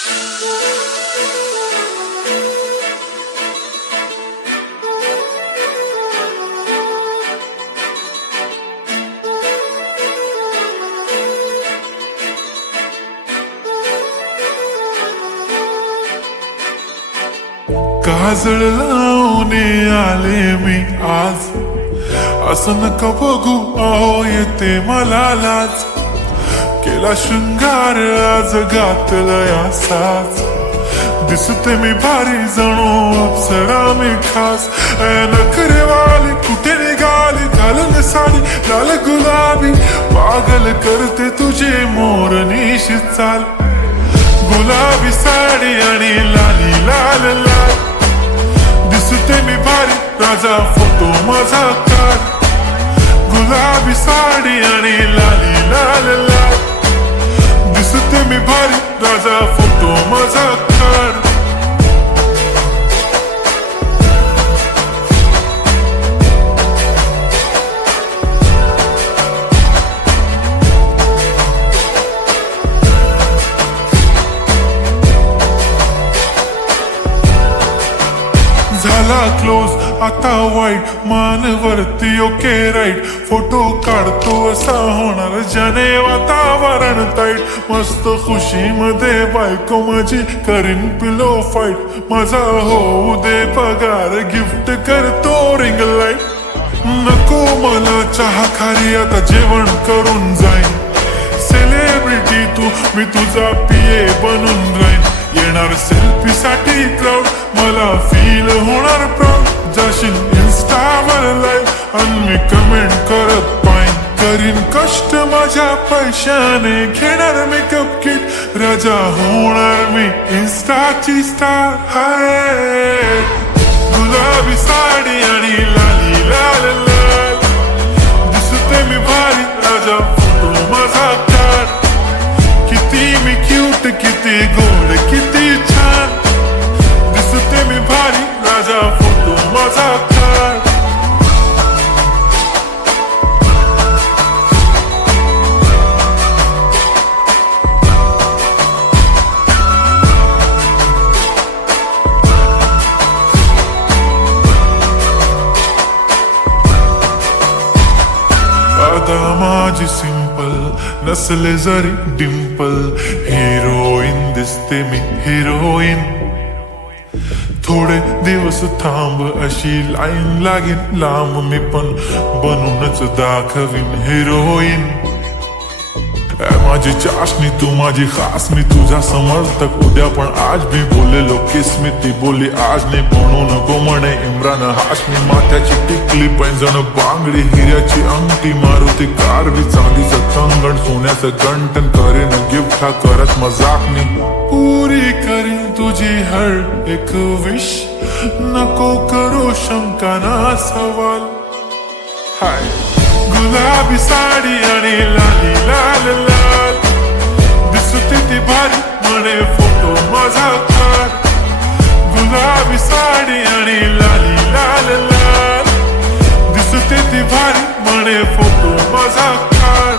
काजळ लावून आले मी आज, असं नका बघू अहो येते मला लाज. केला शृंगार आज घातलाय असाच, दिसते मी भारी जणू अप्सरा मी खास. नखरेवाली कुठे निघाली घालून साडी लाल गुलाबी, पागल करते तुझे मोरनीशी चाल. गुलाबी साडी आणि लाली लाल लाल, दिसते मी भारी राजा फोटो माझा काढ. गुलाबी साडी आणि लाली लाल लाल, दिसते मी भारी राजा फोटो माझा काढ. झाला क्लोज आता वाईट, मानवरती ओके राईट. फोटो काढतो असा होणार ज्याने वातावरण ताईट. मस्त खुशी मध्ये बायको माझी करीन पिलो फाईट. माझा होऊ दे पगार गिफ्ट करतो रिंग लाईट. नको मला चहा खारी आता जेवण करून जाईन. सेलिब्रिटी तू मी तुझा पिये बनून राहीन. येणार सेल्फी साठी क्राऊड मला फील होणार प्राऊड. जाशील इन्स्टावर लाईव्ह आणि मी कमेंट करत पाईन. करीन कष्ट माझ्या पैशाने घेणार मेकअप किट. राजा होणार मी इन्स्टाची स्टार. हाय गुलाबी साडी आणि लाली लाल लाल, दिसते मी भारी राजा फोटो माझा काढ. किती मी क्यूट किती गोड किती छान, दिसते मी भारी राजा फोटो माझा काढ. आता माझी सिंपल नसले जरी डिंपल, हिरोईन दिसते मी हिरोईन. थोडे दिवस थांब अशी लाईन लागेल लांब, मी पण बनूनच दाखवीन हिरोईन. माझी चाशनी तू माझी खास, मी तुझा समर्थक उद्या पण आज मी बोललेलो किस मी. ती बोलली आज नाही म्हणू नको म्हणे इम्रान हाशमी. माथ्याची टिकली पैंजण बांगडी हिऱ्याची अंगठी, मारुती कारवी चांदीचं कंगण सोन्याचं गंटन. करेन गिफ्ट हा करत मजाकनी, पुरी करीन तुझी हर एक विश. नको करू शंका ना सवाल. हाय गुलाबी साडी आणि लाली लाल लाल, दिसते ती भारी म्हणे फोटो माझा काढ. गुलाबी साडी आणि लाली लाल लाल, दिसते ती भारी म्हणे फोटो माझा काढ.